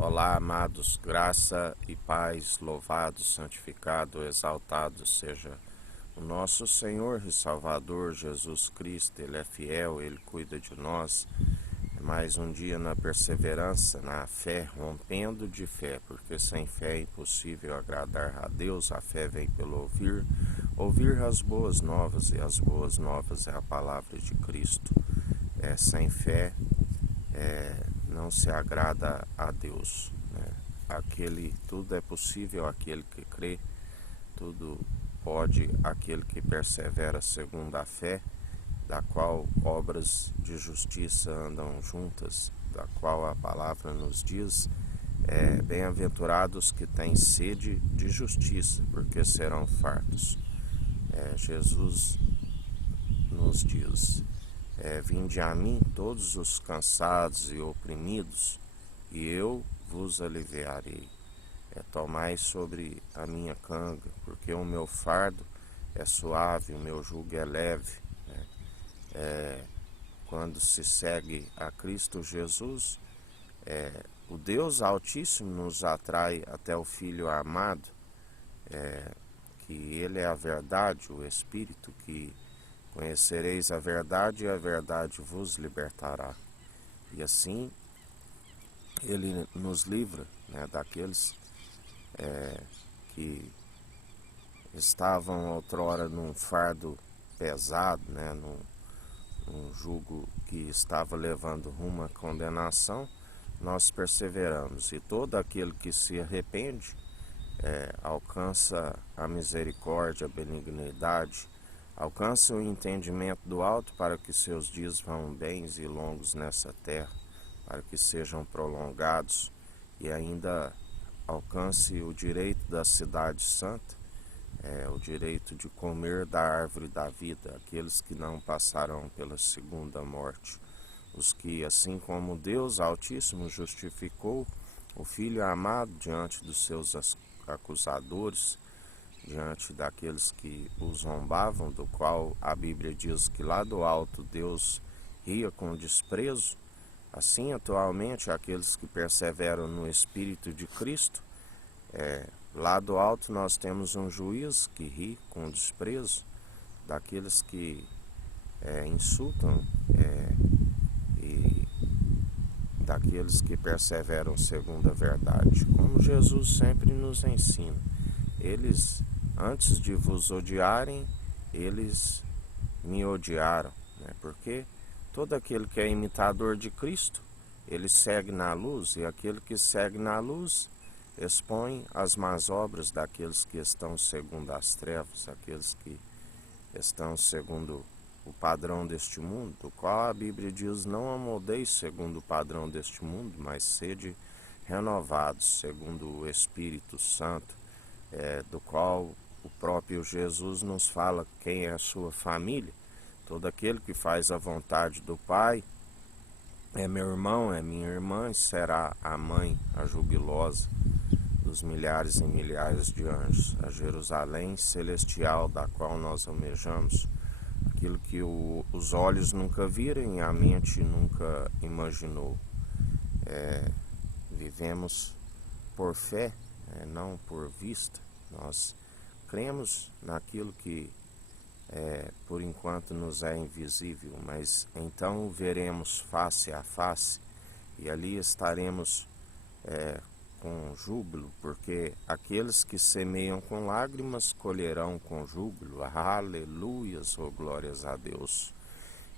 Olá, amados, graça e paz, louvado, santificado, exaltado seja o nosso Senhor e Salvador Jesus Cristo. Ele é fiel, Ele cuida de nós. É mais um dia na perseverança, na fé, rompendo de fé, porque sem fé é impossível agradar a Deus. A fé vem pelo ouvir, ouvir as boas novas, e as boas novas é a palavra de Cristo. Sem fé não se agrada a Deus, né? Tudo é possível aquele que crê, tudo pode aquele que persevera segundo a fé, da qual obras de justiça andam juntas, da qual a palavra nos diz, bem-aventurados que têm sede de justiça, porque serão fartos. Jesus nos diz, vinde a mim todos os cansados e oprimidos, e eu vos aliviarei. Tomai sobre a minha canga, porque o meu fardo é suave, o meu jugo é leve. Quando se segue a Cristo Jesus, o Deus Altíssimo nos atrai até o Filho amado, que Ele é a verdade, o Espírito, que conhecereis a verdade e a verdade vos libertará. E assim Ele nos livra, né, daqueles que estavam outrora num fardo pesado, né, num jugo que estava levando rumo à condenação. Nós perseveramos, e todo aquele que se arrepende alcança a misericórdia, a benignidade, alcança o entendimento do alto, para que seus dias vão bens e longos nessa terra, para que sejam prolongados, e ainda alcance o direito da cidade santa, o direito de comer da árvore da vida, aqueles que não passarão pela segunda morte, os que, assim como Deus Altíssimo justificou o Filho amado diante dos seus acusadores, diante daqueles que o zombavam, do qual a Bíblia diz que lá do alto Deus ria com desprezo, assim atualmente aqueles que perseveram no Espírito de Cristo, lá do alto nós temos um juiz que ri com desprezo daqueles que insultam e daqueles que perseveram segundo a verdade, como Jesus sempre nos ensina. Eles, antes de vos odiarem, eles me odiaram, né? Porque todo aquele que é imitador de Cristo, ele segue na luz, e aquele que segue na luz expõe as más obras daqueles que estão segundo as trevas, aqueles que estão segundo o padrão deste mundo, do qual a Bíblia diz: não amoldeis segundo o padrão deste mundo, mas sede renovados segundo o Espírito Santo, do qual o próprio Jesus nos fala quem é a sua família. Todo aquele que faz a vontade do Pai é meu irmão, é minha irmã, e será a mãe, a jubilosa dos milhares e milhares de anjos, a Jerusalém celestial, da qual nós almejamos, aquilo que os olhos nunca viram e a mente nunca imaginou. Vivemos por fé, não por vista. Nós cremos naquilo que por enquanto nos é invisível, mas então o veremos face a face, e ali estaremos com júbilo, porque aqueles que semeiam com lágrimas colherão com júbilo. Aleluias, oh glórias a Deus.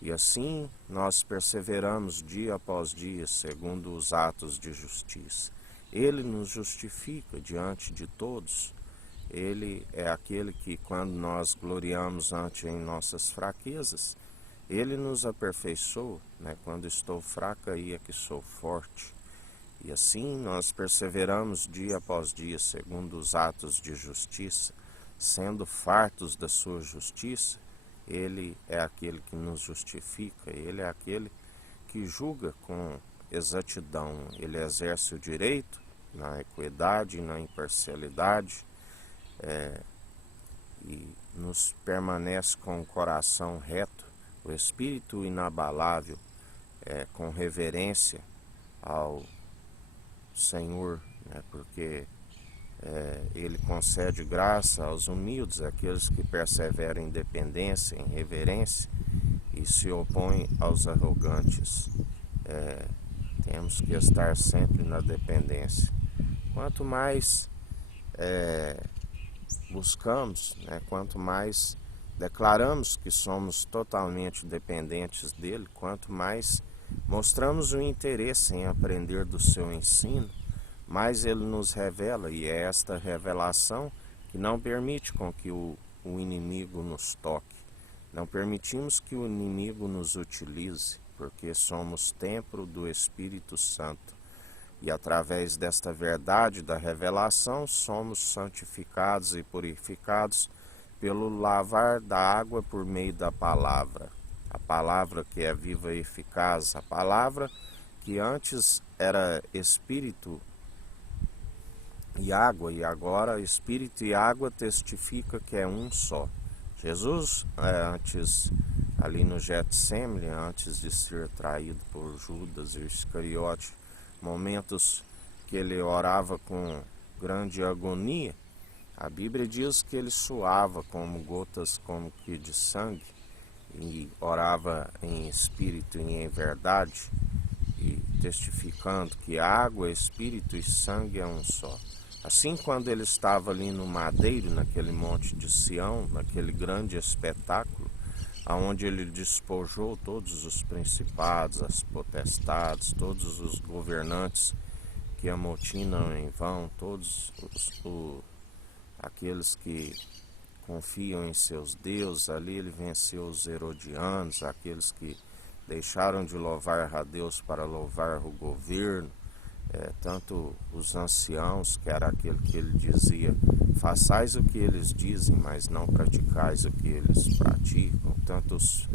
E assim nós perseveramos dia após dia, segundo os atos de justiça. Ele nos justifica diante de todos. Ele é aquele que, quando nós gloriamos ante em nossas fraquezas, Ele nos aperfeiçoa, né? Quando estou fraca, aí é que sou forte. E assim nós perseveramos dia após dia, segundo os atos de justiça, sendo fartos da sua justiça. Ele é aquele que nos justifica, Ele é aquele que julga com exatidão. Ele exerce o direito na equidade e na imparcialidade, e nos permanece com o coração reto, o espírito inabalável, com reverência ao Senhor, né, porque Ele concede graça aos humildes, aqueles que perseveram em dependência, em reverência, e se opõem aos arrogantes. Temos que estar sempre na dependência. Quanto mais buscamos, né, quanto mais declaramos que somos totalmente dependentes dele, quanto mais mostramos o interesse em aprender do seu ensino, mais ele nos revela, e é esta revelação que não permite com que o inimigo nos toque. Não permitimos que o inimigo nos utilize, porque somos templo do Espírito Santo. E através desta verdade da revelação, somos santificados e purificados pelo lavar da água por meio da palavra. A palavra que é viva e eficaz, a palavra que antes era espírito e água, e agora espírito e água testifica que é um só. Jesus, antes, ali no Getsemane, antes de ser traído por Judas e Iscariote, momentos que ele orava com grande agonia, a Bíblia diz que ele suava como gotas como que de sangue, e orava em espírito e em verdade, e testificando que água, espírito e sangue é um só. Assim, quando ele estava ali no madeiro, naquele monte de Sião, naquele grande espetáculo, aonde ele despojou todos os principados, as potestades, todos os governantes que amotinam em vão, todos aqueles que confiam em seus deuses. Ali ele venceu os herodianos, aqueles que deixaram de louvar a Deus para louvar o governo, tanto os anciãos, que era aquele que ele dizia, façais o que eles dizem, mas não praticais o que eles praticam, tanto os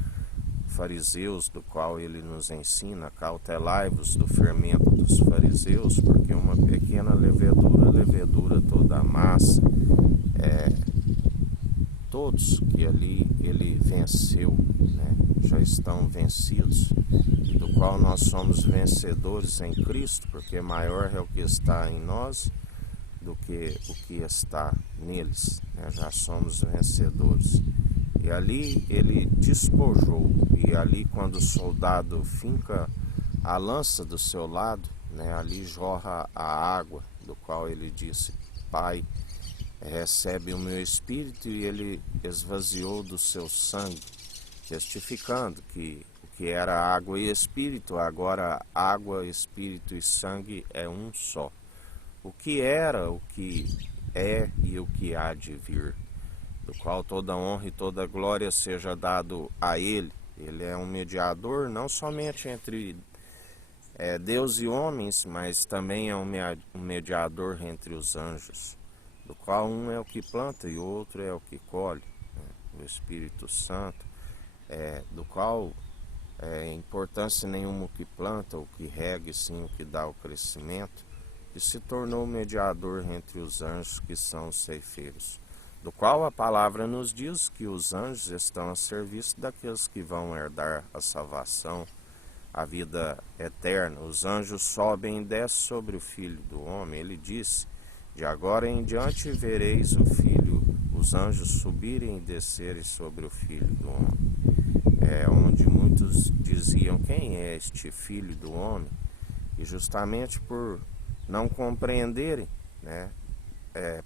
fariseus, do qual ele nos ensina, cautelai-vos do fermento dos fariseus, porque uma pequena levedura toda a massa. Todos que ali ele venceu, né, já estão vencidos, do qual nós somos vencedores em Cristo, porque maior é o que está em nós do que o que está neles, né? Já somos vencedores. E ali ele despojou, e ali quando o soldado finca a lança do seu lado, né, ali jorra a água, do qual ele disse, Pai, recebe o meu espírito, e ele esvaziou do seu sangue, testificando que o que era água e espírito, agora água, espírito e sangue é um só. O que era, o que é e o que há de vir, do qual toda honra e toda glória seja dado a ele. Ele é um mediador não somente entre Deus e homens, mas também é um mediador entre os anjos, do qual um é o que planta e o outro é o que colhe, né? O Espírito Santo, do qual importância nenhuma o que planta, o que rega, e sim o que dá o crescimento, e se tornou mediador entre os anjos, que são os ceifeiros, do qual a palavra nos diz que os anjos estão a serviço daqueles que vão herdar a salvação, a vida eterna. Os anjos sobem e descem sobre o Filho do Homem. Ele disse, de agora em diante vereis os anjos subirem e descerem sobre o Filho do Homem. Onde muitos diziam, quem é este Filho do Homem? E justamente por não compreenderem, né,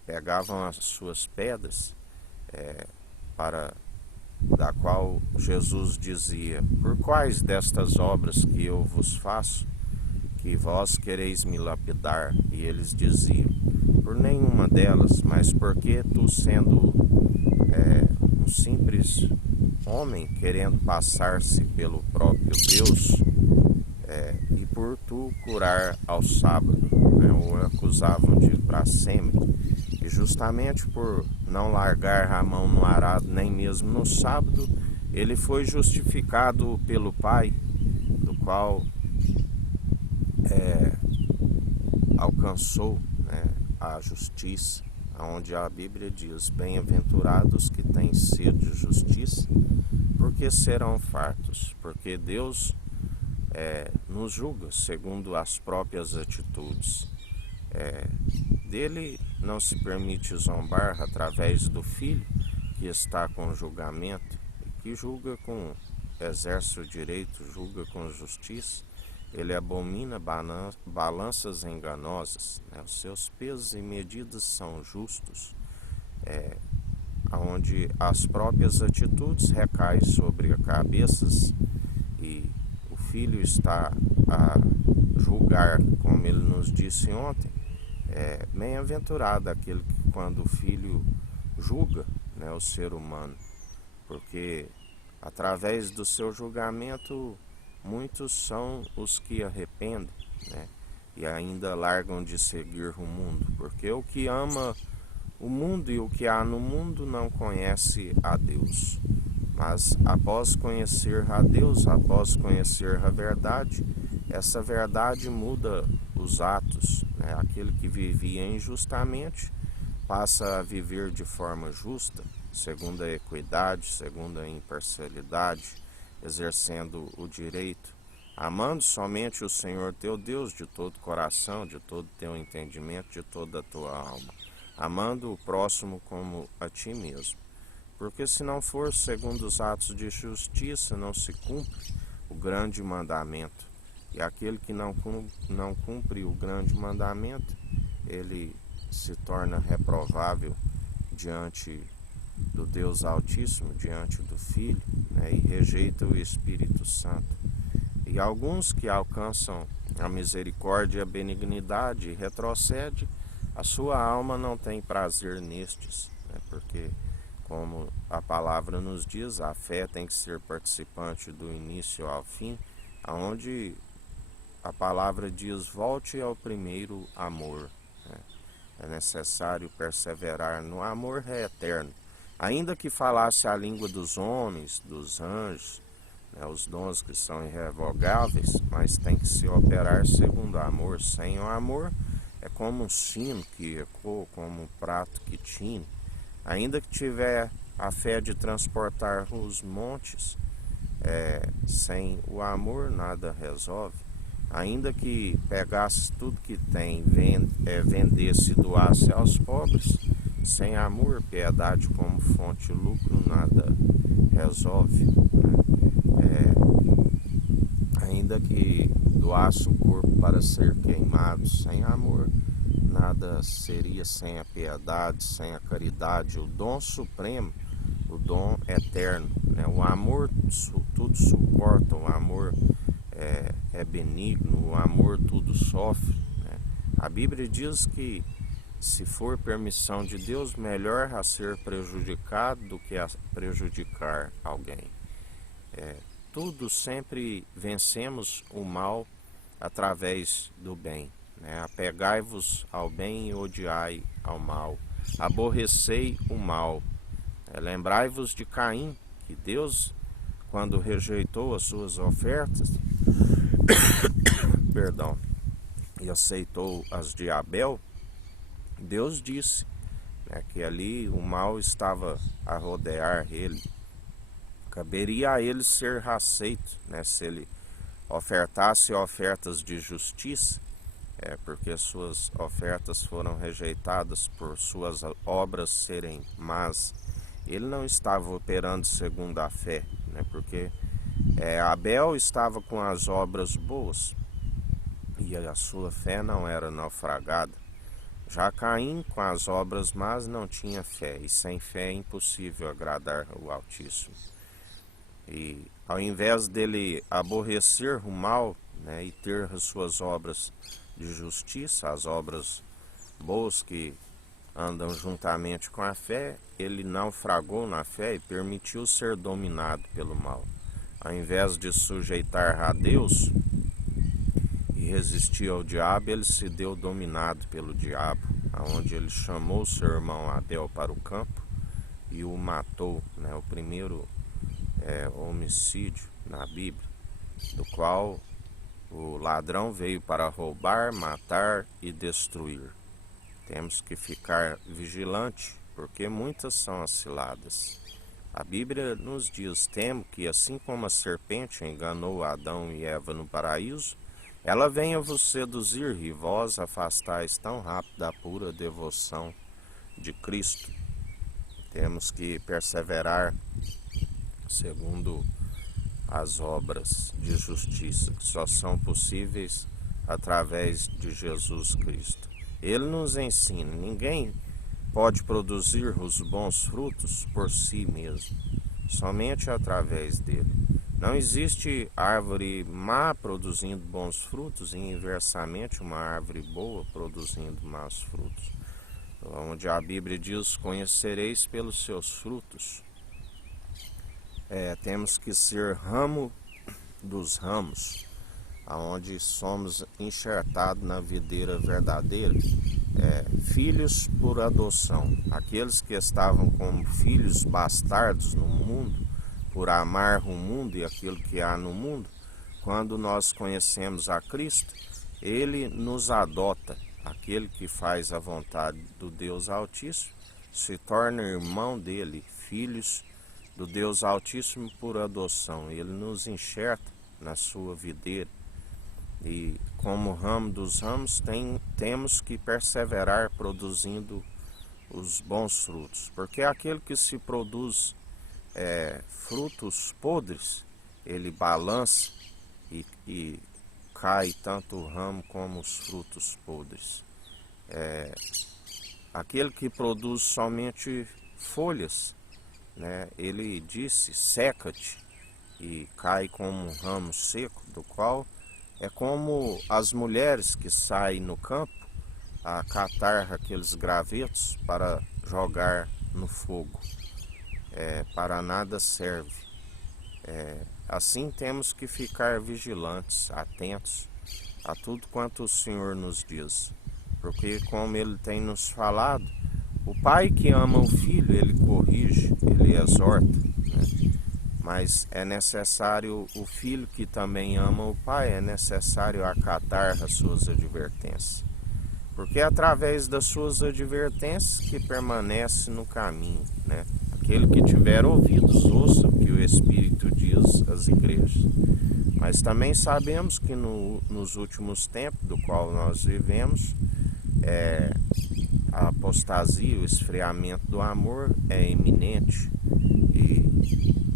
pegavam as suas pedras, da qual Jesus dizia, por quais destas obras que eu vos faço, que vós quereis me lapidar? E eles diziam, por nenhuma delas, mas porque tu, sendo um simples homem, querendo passar-se pelo próprio Deus, e por tu curar ao sábado, né, o acusavam de blasfêmia. E justamente por não largar a mão no arado, nem mesmo no sábado, ele foi justificado pelo Pai, do qual alcançou, né, a justiça, onde a Bíblia diz, bem-aventurados que têm sede de justiça, porque serão fartos, porque Deus nos julga segundo as próprias atitudes. Dele não se permite zombar através do Filho, que está com julgamento, e que julga com exerce o direito, julga com justiça. Ele abomina balanças enganosas, né? Os seus pesos e medidas são justos, onde as próprias atitudes recaem sobre cabeças, e o Filho está a julgar, como ele nos disse ontem. Bem-aventurado aquele que, quando o Filho julga, né, o ser humano, porque através do seu julgamento muitos são os que arrependem, né, e ainda largam de seguir o mundo, porque o que ama o mundo e o que há no mundo não conhece a Deus. Mas após conhecer a Deus, após conhecer a verdade, essa verdade muda os atos, né? Aquele que vivia injustamente passa a viver de forma justa, segundo a equidade, segundo a imparcialidade, exercendo o direito, amando somente o Senhor teu Deus de todo o coração, de todo o teu entendimento, de toda a tua alma, amando o próximo como a ti mesmo. Porque se não for segundo os atos de justiça, não se cumpre o grande mandamento. E aquele que não cumpre o grande mandamento, ele se torna reprovável diante do Deus Altíssimo, diante do Filho, né, e rejeita o Espírito Santo. E alguns que alcançam a misericórdia e a benignidade retrocedem, a sua alma não tem prazer nestes, né, porque, como a palavra nos diz, a fé tem que ser participante do início ao fim, aonde a palavra diz: volte ao primeiro amor. Né? É necessário perseverar no amor eterno. Ainda que falasse a língua dos homens, dos anjos, né, os dons que são irrevogáveis, mas tem que se operar segundo o amor. Sem o amor é como um sino que ecoa, como um prato que tine. Ainda que tiver a fé de transportar os montes, sem o amor nada resolve. Ainda que pegasse tudo que tem, vendesse e doasse aos pobres, sem amor, piedade como fonte de lucro, nada resolve. Ainda que doasse o corpo para ser queimado, sem amor, nada seria. Sem a piedade, sem a caridade, o dom supremo, o dom eterno, né? O amor tudo suporta, o amor é benigno, o amor tudo sofre, né? A Bíblia diz que, se for permissão de Deus, melhor a ser prejudicado do que a prejudicar alguém. Tudo sempre vencemos o mal através do bem, né? Apegai-vos ao bem e odiai ao mal. Aborrecei o mal. Lembrai-vos de Caim, que Deus, quando rejeitou as suas ofertas, perdão, e aceitou as de Abel, Deus disse, né, que ali o mal estava a rodear ele. Caberia a ele ser aceito, né, se ele ofertasse ofertas de justiça, porque suas ofertas foram rejeitadas por suas obras serem más. Ele não estava operando segundo a fé, né, porque Abel estava com as obras boas e a sua fé não era naufragada. Já Caim, com as obras más, não tinha fé, e sem fé é impossível agradar o Altíssimo. E ao invés dele aborrecer o mal, né, e ter as suas obras de justiça, as obras boas que andam juntamente com a fé, ele naufragou na fé e permitiu ser dominado pelo mal. Ao invés de sujeitar a Deus e resistir ao diabo, ele se deu dominado pelo diabo, aonde ele chamou seu irmão Abel para o campo e o matou, né, o primeiro homicídio na Bíblia, do qual o ladrão veio para roubar, matar e destruir. Temos que ficar vigilante, porque muitas são as ciladas. A Bíblia nos diz: temo que, assim como a serpente enganou Adão e Eva no paraíso, ela venha vos seduzir e vós afastais tão rápido da pura devoção de Cristo. Temos que perseverar segundo as obras de justiça que só são possíveis através de Jesus Cristo. Ele nos ensina, ninguém pode produzir os bons frutos por si mesmo, somente através dele. Não existe árvore má produzindo bons frutos e inversamente uma árvore boa produzindo maus frutos. Onde a Bíblia diz, conhecereis pelos seus frutos. Temos que ser ramo dos ramos, aonde somos enxertados na videira verdadeira, filhos por adoção. Aqueles que estavam como filhos bastardos no mundo, por amar o mundo e aquilo que há no mundo, quando nós conhecemos a Cristo, Ele nos adota. Aquele que faz a vontade do Deus Altíssimo se torna irmão dele, filhos do Deus Altíssimo por adoção. Ele nos enxerta na sua videira. E como ramo dos ramos, temos que perseverar produzindo os bons frutos. Porque aquele que se produz frutos podres, ele balança e cai tanto o ramo como os frutos podres. Aquele que produz somente folhas, ele disse, seca-te, e cai como um ramo seco, do qual é como as mulheres que saem no campo a catar aqueles gravetos para jogar no fogo. Para nada serve. Assim temos que ficar vigilantes, atentos a tudo quanto o Senhor nos diz. Porque como Ele tem nos falado, o pai que ama o filho, ele corrige, ele exorta, Mas é necessário o filho que também ama o pai, é necessário acatar as suas advertências. Porque é através das suas advertências que permanece no caminho, Aquele que tiver ouvidos, ouça o que o Espírito diz às igrejas. Mas também sabemos que nos últimos tempos, do qual nós vivemos, a apostasia, o esfriamento do amor é iminente. E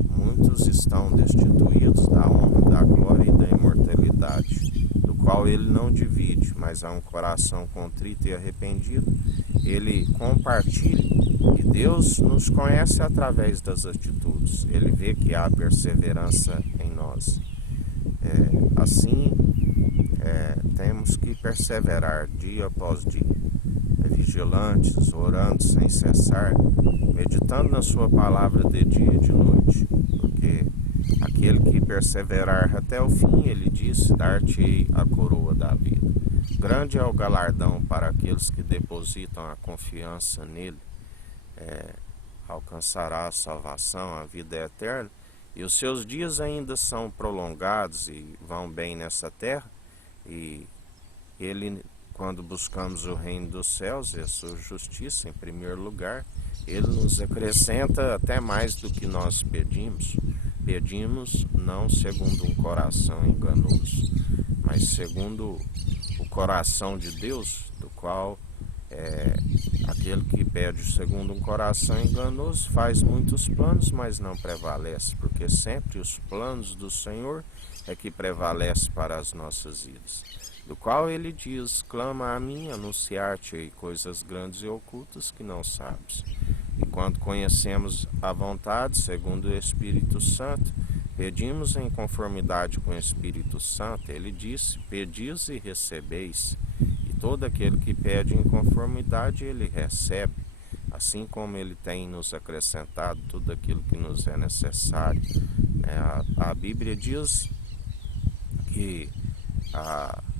muitos estão destituídos da honra, da glória e da imortalidade, do qual ele não divide, mas há um coração contrito e arrependido, ele compartilha. E Deus nos conhece através das atitudes, ele vê que há perseverança em nós. Assim, temos que perseverar dia após dia, vigilantes, orando sem cessar, meditando na sua palavra de dia e de noite, porque aquele que perseverar até o fim, ele disse, dar-te-ei a coroa da vida. Grande é o galardão para aqueles que depositam a confiança nele, alcançará a salvação, a vida eterna, e os seus dias ainda são prolongados e vão bem nessa terra, e ele, quando buscamos o reino dos céus e a sua justiça em primeiro lugar, ele nos acrescenta até mais do que nós pedimos. Pedimos não segundo um coração enganoso, mas segundo o coração de Deus, do qual aquele que pede segundo um coração enganoso faz muitos planos, mas não prevalece, porque sempre os planos do Senhor é que prevalece para as nossas vidas. Do qual ele diz, clama a mim, anunciar-te coisas grandes e ocultas que não sabes. E quando conhecemos a vontade, segundo o Espírito Santo, pedimos em conformidade com o Espírito Santo. Ele disse, pedis e recebeis. E todo aquele que pede em conformidade, ele recebe. Assim como ele tem nos acrescentado tudo aquilo que nos é necessário. A Bíblia diz que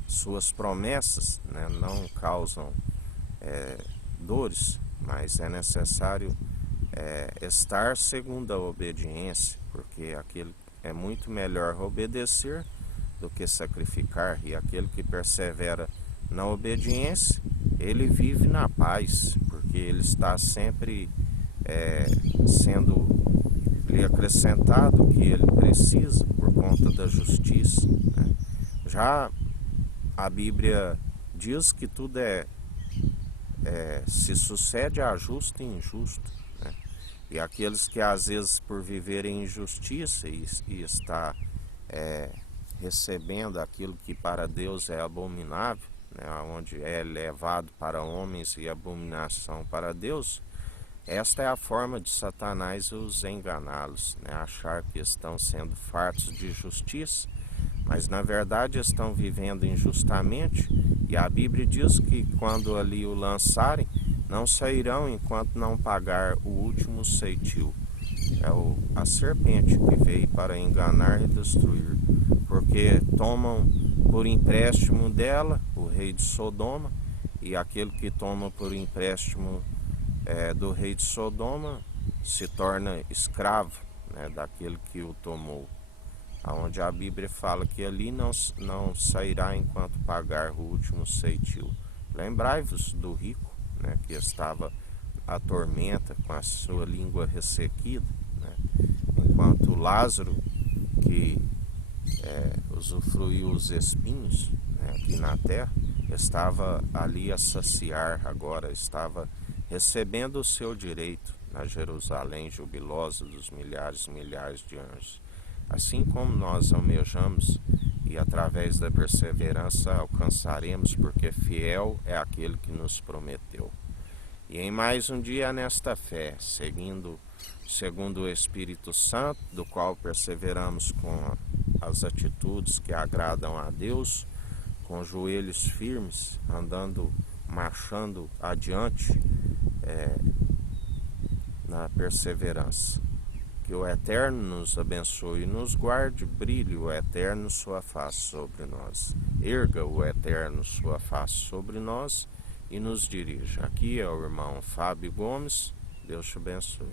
suas promessas não causam dores, mas é necessário estar segundo a obediência, porque aquele é muito melhor obedecer do que sacrificar, e aquele que persevera na obediência, ele vive na paz, porque ele está sempre sendo lhe acrescentado o que ele precisa por conta da justiça. Já a Bíblia diz que tudo se sucede a justo e injusto, né? E aqueles que às vezes por viverem em injustiça e está recebendo aquilo que para Deus é abominável, né? Onde é levado para homens e abominação para Deus, esta é a forma de Satanás os enganá-los, né? Achar que estão sendo fartos de justiça, mas na verdade estão vivendo injustamente, e a Bíblia diz que quando ali o lançarem, não sairão enquanto não pagar o último ceitil. É a serpente que veio para enganar e destruir, porque tomam por empréstimo dela o rei de Sodoma, e aquele que toma por empréstimo do rei de Sodoma se torna escravo, né, daquele que o tomou. Onde a Bíblia fala que ali não sairá enquanto pagar o último ceitil. Lembrai-vos do rico, né, que estava à tormenta com a sua língua ressequida, né, enquanto Lázaro, que usufruiu os espinhos, né, aqui na terra, estava ali a saciar, agora estava recebendo o seu direito na Jerusalém jubilosa dos milhares e milhares de anjos. Assim como nós almejamos e através da perseverança alcançaremos, porque fiel é aquele que nos prometeu. E em mais um dia nesta fé, segundo o Espírito Santo, do qual perseveramos com as atitudes que agradam a Deus, com joelhos firmes, marchando adiante na perseverança. Que o Eterno nos abençoe e nos guarde, brilhe o Eterno sua face sobre nós. Erga o Eterno sua face sobre nós e nos dirija. Aqui é o irmão Fábio Gomes. Deus te abençoe.